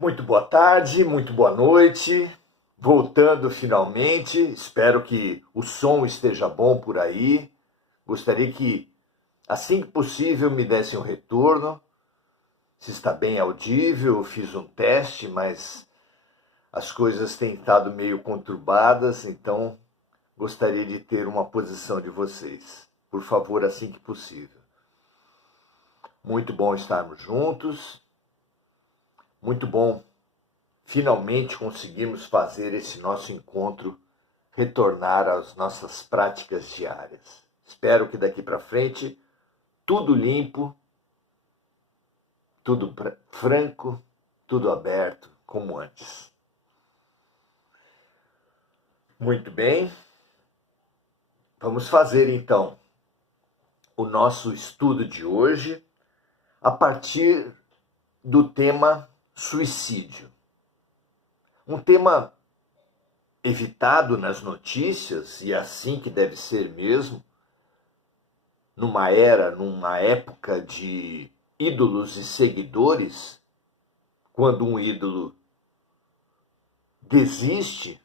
Muito boa tarde, muito boa noite. Voltando finalmente, espero que o som esteja bom por aí. Gostaria que, assim que possível, me dessem um retorno. Se está bem audível, eu fiz um teste, mas as coisas têm estado meio conturbadas, então gostaria de ter uma posição de vocês. Por favor, assim que possível. Muito bom estarmos juntos. Muito bom. Finalmente conseguimos fazer esse nosso encontro retornar às nossas práticas diárias. Espero que daqui para frente tudo limpo, tudo franco, tudo aberto, como antes. Muito bem. Vamos fazer então o nosso estudo de hoje a partir do tema suicídio. Um tema evitado nas notícias, e assim que deve ser mesmo, numa época de ídolos e seguidores, quando um ídolo desiste,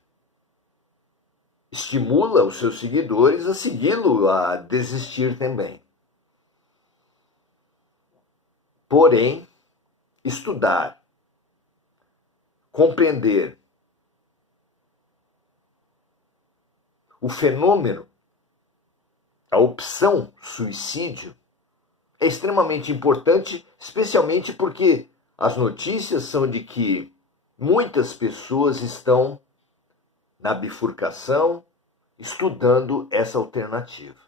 estimula os seus seguidores a segui-lo, a desistir também. Porém, estudar, compreender o fenômeno, a opção suicídio, é extremamente importante, especialmente porque as notícias são de que muitas pessoas estão na bifurcação estudando essa alternativa.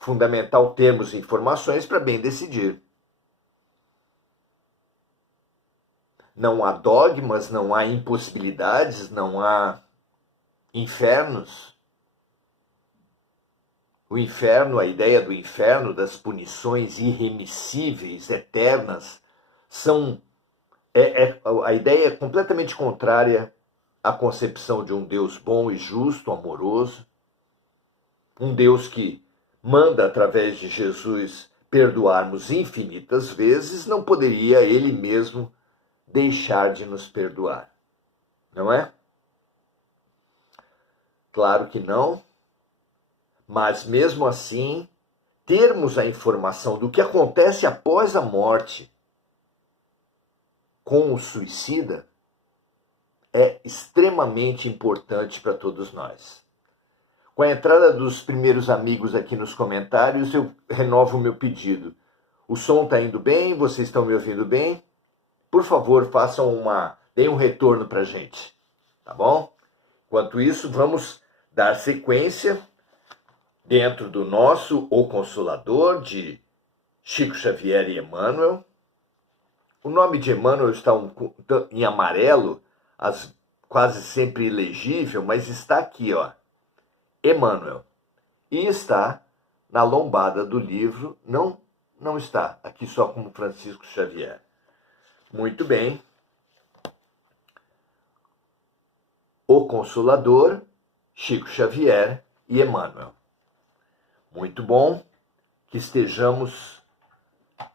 Fundamental termos informações para bem decidir. Não há dogmas, não há impossibilidades, não há infernos. O inferno, a ideia do inferno, das punições irremissíveis, eternas, a ideia é completamente contrária à concepção de um Deus bom e justo, amoroso, um Deus que manda, através de Jesus, perdoarmos infinitas vezes. Não poderia ele mesmo deixar de nos perdoar, não é? Claro que não, mas mesmo assim, termos a informação do que acontece após a morte com o suicida é extremamente importante para todos nós. Com a entrada dos primeiros amigos aqui nos comentários, eu renovo o meu pedido. O som está indo bem? Vocês estão me ouvindo bem? Por favor, deem um retorno para a gente, tá bom? Enquanto isso, vamos dar sequência dentro do nosso O Consolador, de Chico Xavier e Emmanuel. O nome de Emmanuel está em amarelo, quase sempre ilegível, mas está aqui, ó, Emmanuel. E está na lombada do livro, não está aqui só como Francisco Xavier. Muito bem. O Consolador, Chico Xavier e Emmanuel. Muito bom que estejamos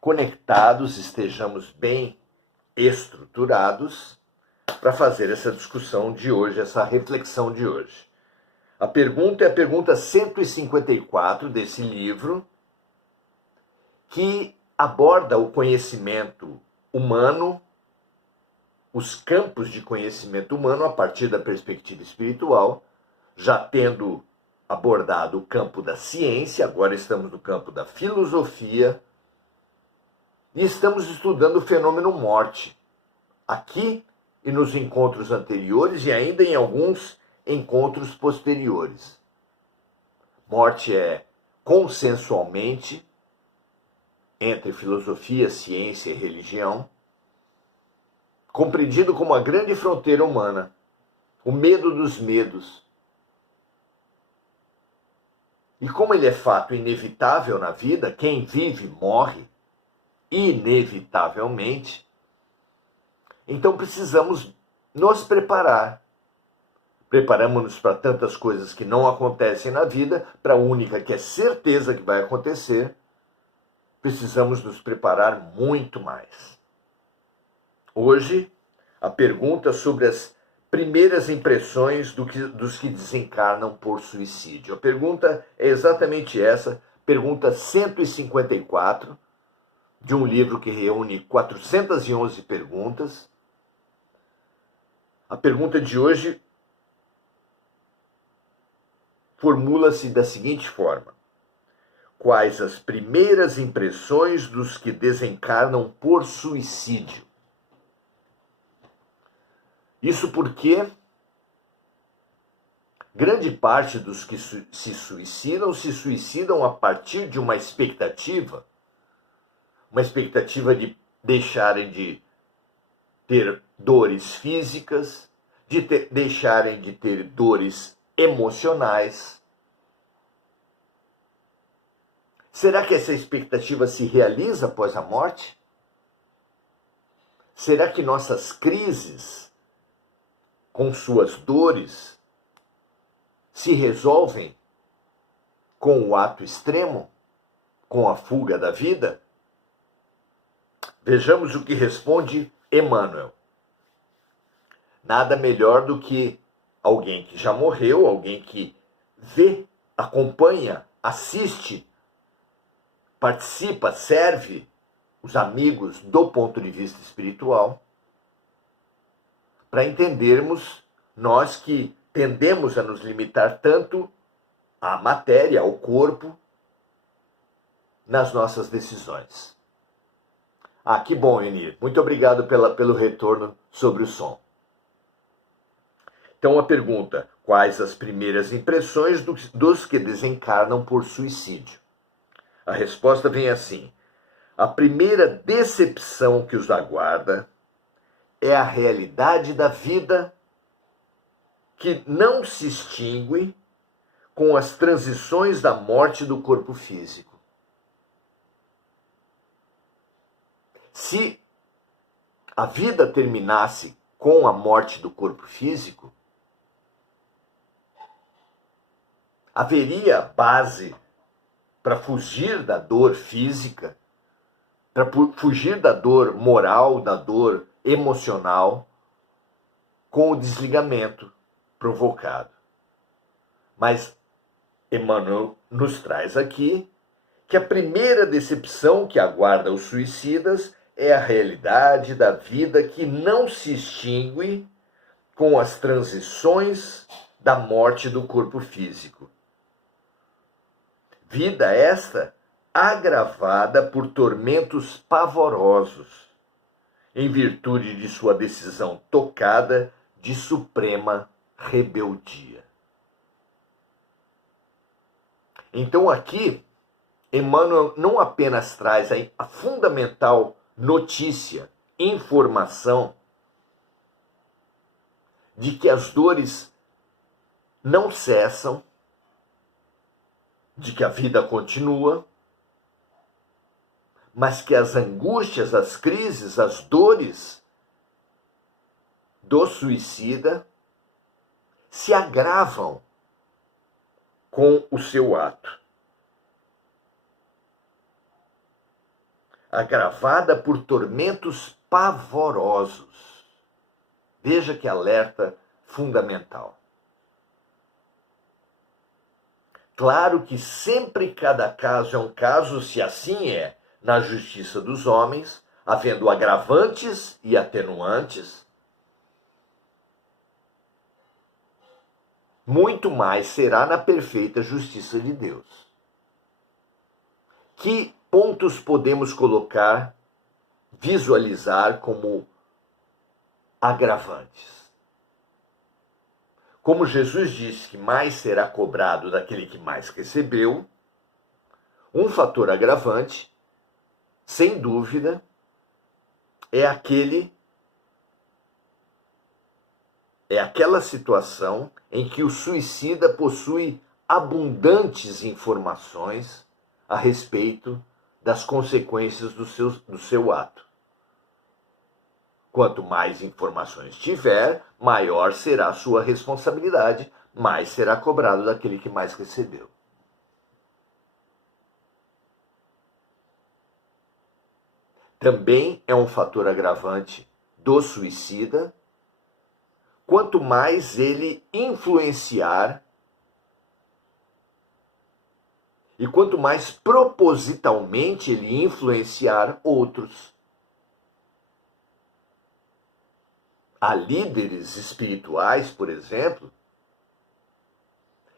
conectados, estejamos bem estruturados para fazer essa discussão de hoje, essa reflexão de hoje. A pergunta é a pergunta 154 desse livro, que aborda o conhecimento humano, os campos de conhecimento humano a partir da perspectiva espiritual, já tendo abordado o campo da ciência, agora estamos no campo da filosofia, e estamos estudando o fenômeno morte, aqui e nos encontros anteriores e ainda em alguns encontros posteriores. Morte é, consensualmente, entre filosofia, ciência e religião, compreendido como a grande fronteira humana, o medo dos medos. E como ele é fato inevitável na vida, quem vive morre, inevitavelmente, então precisamos nos preparar. Preparamos-nos para tantas coisas que não acontecem na vida, para a única que é certeza que vai acontecer, precisamos nos preparar muito mais. Hoje, a pergunta sobre as primeiras impressões dos que desencarnam por suicídio. A pergunta é exatamente essa, pergunta 154, de um livro que reúne 411 perguntas. A pergunta de hoje formula-se da seguinte forma: quais as primeiras impressões dos que desencarnam por suicídio? Isso porque grande parte dos que se suicidam a partir de uma expectativa de deixarem de ter dores físicas, deixarem de ter dores emocionais. Será que essa expectativa se realiza após a morte? Será que nossas crises, com suas dores, se resolvem com o ato extremo, com a fuga da vida? Vejamos o que responde Emmanuel. Nada melhor do que alguém que já morreu, alguém que vê, acompanha, assiste, participa, serve os amigos do ponto de vista espiritual, para entendermos, nós que tendemos a nos limitar tanto à matéria, ao corpo, nas nossas decisões. Ah, que bom, Enir. Muito obrigado pelo retorno sobre o som. Então a pergunta: quais as primeiras impressões dos que desencarnam por suicídio? A resposta vem assim: a primeira decepção que os aguarda é a realidade da vida, que não se extingue com as transições da morte do corpo físico. Se a vida terminasse com a morte do corpo físico, haveria base para fugir da dor física, para fugir da dor moral, da dor emocional, com o desligamento provocado. Mas Emmanuel nos traz aqui que a primeira decepção que aguarda os suicidas é a realidade da vida que não se extingue com as transições da morte do corpo físico. Vida esta agravada por tormentos pavorosos, em virtude de sua decisão tocada de suprema rebeldia. Então aqui, Emmanuel não apenas traz a fundamental notícia, informação, de que as dores não cessam, de que a vida continua, mas que as angústias, as crises, as dores do suicida se agravam com o seu ato. Agravada por tormentos pavorosos. Veja que alerta fundamental. Claro que sempre cada caso é um caso, se assim é, na justiça dos homens, havendo agravantes e atenuantes, muito mais será na perfeita justiça de Deus. Que pontos podemos colocar, visualizar como agravantes? Como Jesus disse que mais será cobrado daquele que mais recebeu, um fator agravante, sem dúvida, é aquela situação em que o suicida possui abundantes informações a respeito das consequências do seu ato. Quanto mais informações tiver, maior será a sua responsabilidade, mais será cobrado daquele que mais recebeu. Também é um fator agravante do suicida, quanto mais ele influenciar e quanto mais propositalmente ele influenciar outros. Há líderes espirituais, por exemplo,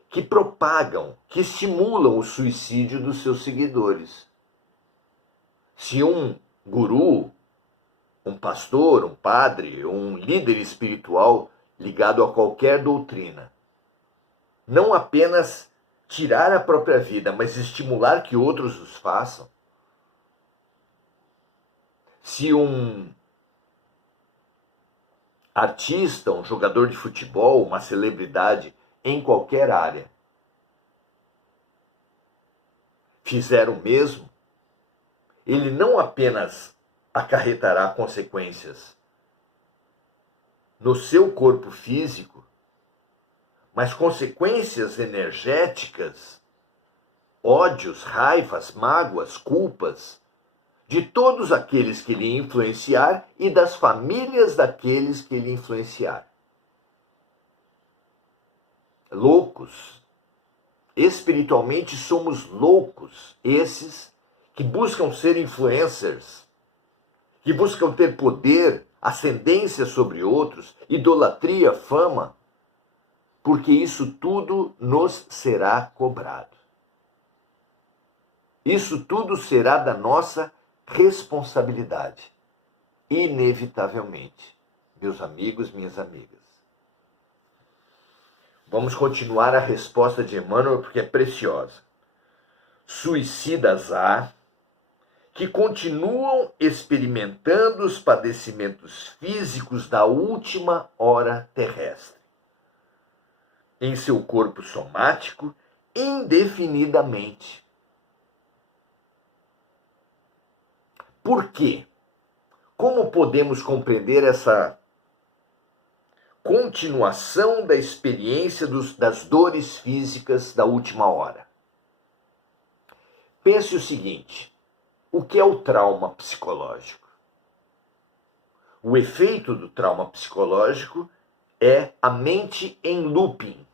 que propagam, que estimulam o suicídio dos seus seguidores. Se um guru, um pastor, um padre, um líder espiritual ligado a qualquer doutrina, não apenas tirar a própria vida, mas estimular que outros os façam. Se um artista, um jogador de futebol, uma celebridade em qualquer área fizer o mesmo, ele não apenas acarretará consequências no seu corpo físico, mas consequências energéticas, ódios, raivas, mágoas, culpas, de todos aqueles que lhe influenciar e das famílias daqueles que lhe influenciar. Loucos. Espiritualmente somos loucos, esses que buscam ser influencers, que buscam ter poder, ascendência sobre outros, idolatria, fama, porque isso tudo nos será cobrado. Isso tudo será da nossa responsabilidade, inevitavelmente, meus amigos, minhas amigas. Vamos continuar a resposta de Emmanuel porque é preciosa. Suicidas há que continuam experimentando os padecimentos físicos da última hora terrestre, em seu corpo somático, indefinidamente. Por quê? Como podemos compreender essa continuação da experiência das dores físicas da última hora? Pense o seguinte: o que é o trauma psicológico? O efeito do trauma psicológico é a mente em looping.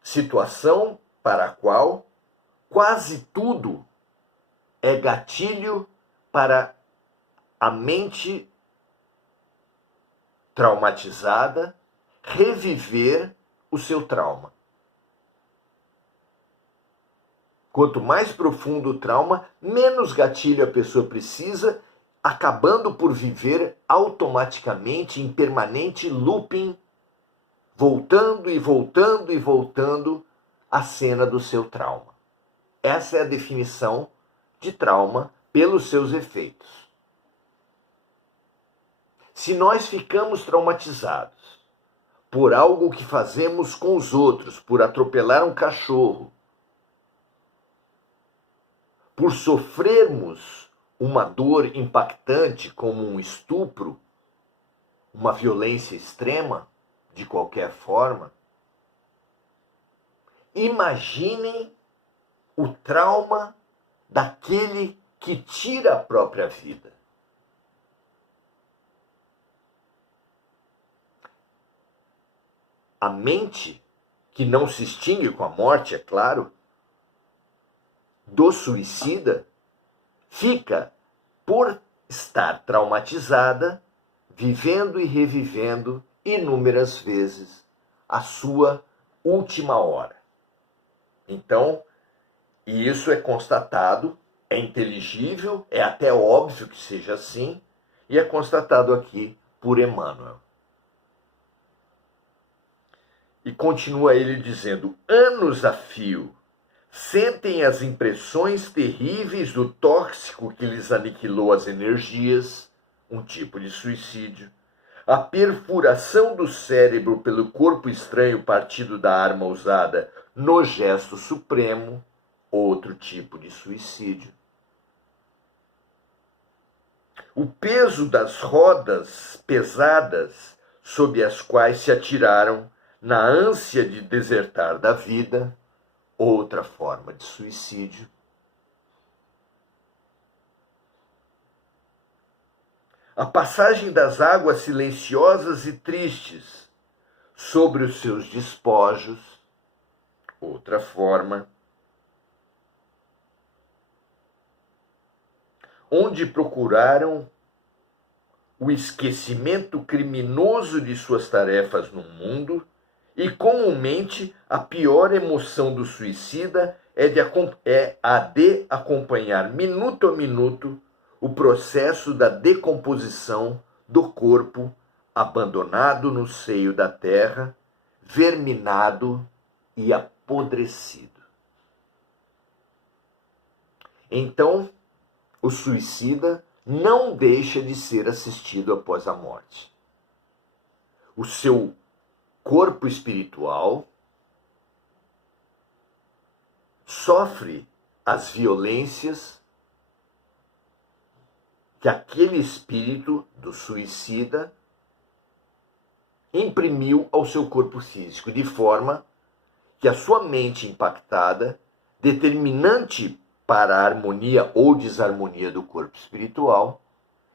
Situação para a qual quase tudo é gatilho para a mente traumatizada reviver o seu trauma. Quanto mais profundo o trauma, menos gatilho a pessoa precisa, acabando por viver automaticamente em permanente looping, voltando e voltando e voltando à cena do seu trauma. Essa é a definição de trauma pelos seus efeitos. Se nós ficamos traumatizados por algo que fazemos com os outros, por atropelar um cachorro, por sofrermos uma dor impactante como um estupro, uma violência extrema, de qualquer forma, imaginem o trauma daquele que tira a própria vida. A mente, que não se extingue com a morte, é claro, do suicida, fica, por estar traumatizada, vivendo e revivendo inúmeras vezes a sua última hora. Então, e isso é constatado, é inteligível, é até óbvio que seja assim, e é constatado aqui por Emmanuel. E continua ele dizendo: anos a fio, sentem as impressões terríveis do tóxico que lhes aniquilou as energias, um tipo de suicídio, a perfuração do cérebro pelo corpo estranho partido da arma usada no gesto supremo, outro tipo de suicídio. O peso das rodas pesadas sob as quais se atiraram na ânsia de desertar da vida, outra forma de suicídio. A passagem das águas silenciosas e tristes sobre os seus despojos, outra forma, onde procuraram o esquecimento criminoso de suas tarefas no mundo, e comumente a pior emoção do suicida é a de acompanhar minuto a minuto o processo da decomposição do corpo abandonado no seio da terra, verminado e apodrecido. Então, o suicida não deixa de ser assistido após a morte. O seu corpo espiritual sofre as violências que aquele espírito do suicida imprimiu ao seu corpo físico, de forma que a sua mente impactada, determinante para a harmonia ou desarmonia do corpo espiritual,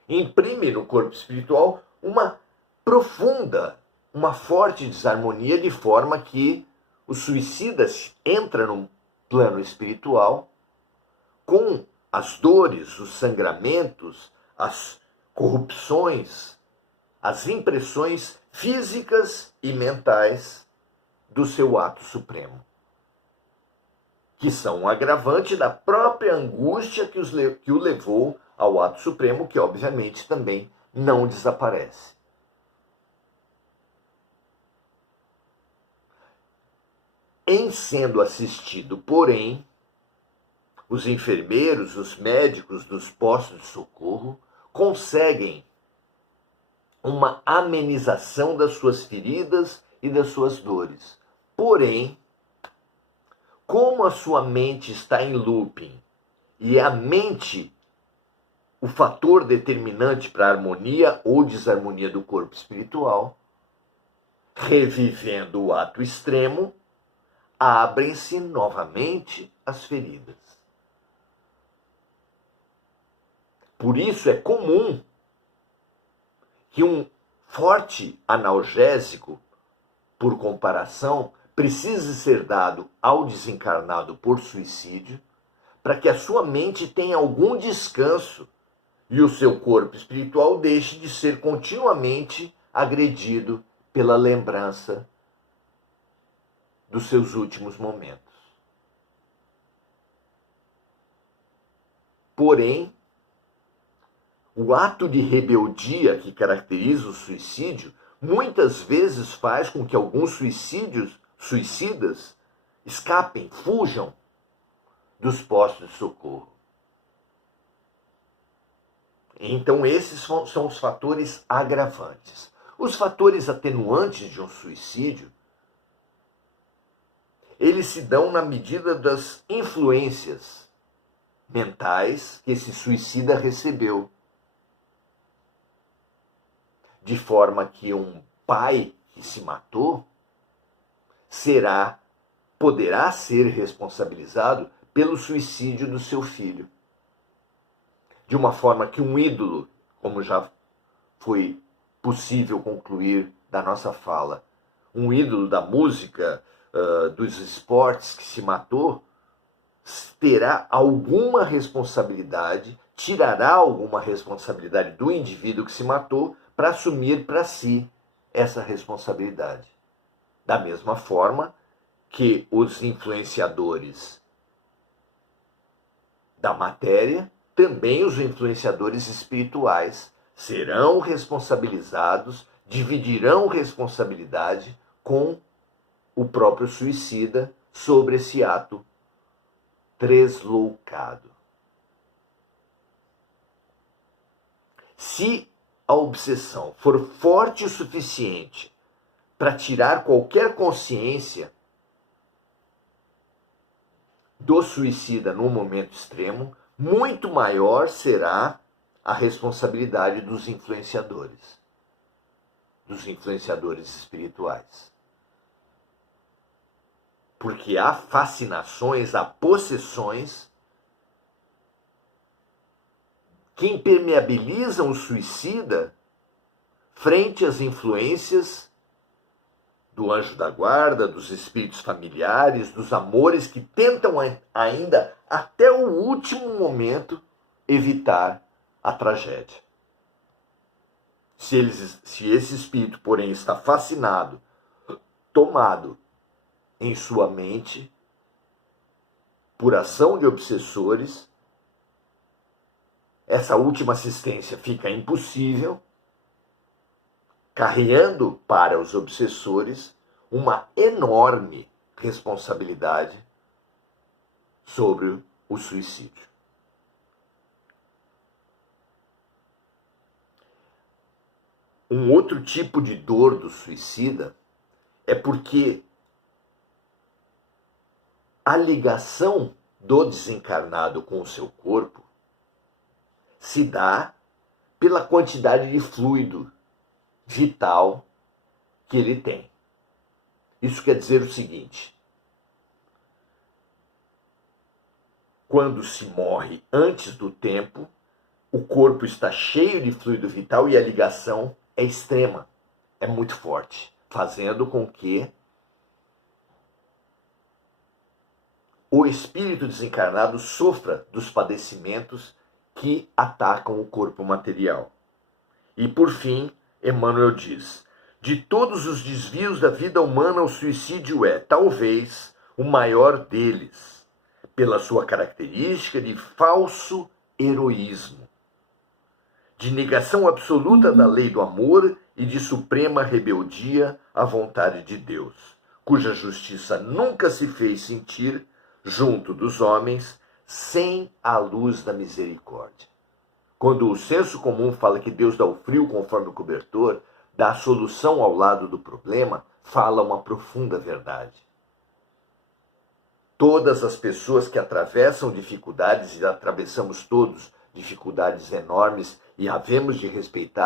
imprime no corpo espiritual uma profunda, uma forte desarmonia, de forma que o suicida entra no plano espiritual com as dores, os sangramentos, as corrupções, as impressões físicas e mentais do seu ato supremo, que são um agravante da própria angústia que o levou ao ato supremo, que obviamente também não desaparece. Em sendo assistido, porém, os enfermeiros, os médicos dos postos de socorro conseguem uma amenização das suas feridas e das suas dores. Porém, como a sua mente está em looping, e é a mente o fator determinante para a harmonia ou desarmonia do corpo espiritual, revivendo o ato extremo, abrem-se novamente as feridas. Por isso é comum que um forte analgésico, por comparação, precise ser dado ao desencarnado por suicídio, para que a sua mente tenha algum descanso e o seu corpo espiritual deixe de ser continuamente agredido pela lembrança dos seus últimos momentos. Porém, o ato de rebeldia que caracteriza o suicídio muitas vezes faz com que alguns suicidas escapem, fujam dos postos de socorro. Então esses são os fatores agravantes. Os fatores atenuantes de um suicídio, eles se dão na medida das influências mentais que esse suicida recebeu. De forma que um pai que se matou poderá ser responsabilizado pelo suicídio do seu filho. De uma forma que um ídolo, como já foi possível concluir da nossa fala, um ídolo da música, dos esportes que se matou, terá alguma responsabilidade, tirará alguma responsabilidade do indivíduo que se matou para assumir para si essa responsabilidade. Da mesma forma que os influenciadores da matéria, também os influenciadores espirituais serão responsabilizados, dividirão responsabilidade com o próprio suicida sobre esse ato tresloucado. Se a obsessão for forte o suficiente para tirar qualquer consciência do suicida no momento extremo, muito maior será a responsabilidade dos influenciadores espirituais. Porque há fascinações, há possessões que impermeabilizam o suicida frente às influências do anjo da guarda, dos espíritos familiares, dos amores que tentam ainda, até o último momento, evitar a tragédia. Se esse espírito, porém, está fascinado, tomado em sua mente por ação de obsessores, essa última assistência fica impossível, carregando para os obsessores uma enorme responsabilidade sobre o suicídio. Um outro tipo de dor do suicida é porque a ligação do desencarnado com o seu corpo se dá pela quantidade de fluido vital que ele tem. Isso quer dizer o seguinte: quando se morre antes do tempo, o corpo está cheio de fluido vital e a ligação é extrema, é muito forte, fazendo com que o espírito desencarnado sofra dos padecimentos que atacam o corpo material. E por fim, Emmanuel diz: de todos os desvios da vida humana, o suicídio é, talvez, o maior deles, pela sua característica de falso heroísmo, de negação absoluta da lei do amor e de suprema rebeldia à vontade de Deus, cuja justiça nunca se fez sentir junto dos homens sem a luz da misericórdia. Quando o senso comum fala que Deus dá o frio conforme o cobertor, dá a solução ao lado do problema, fala uma profunda verdade. Todas as pessoas que atravessam dificuldades, e atravessamos todos dificuldades enormes, e havemos de respeitar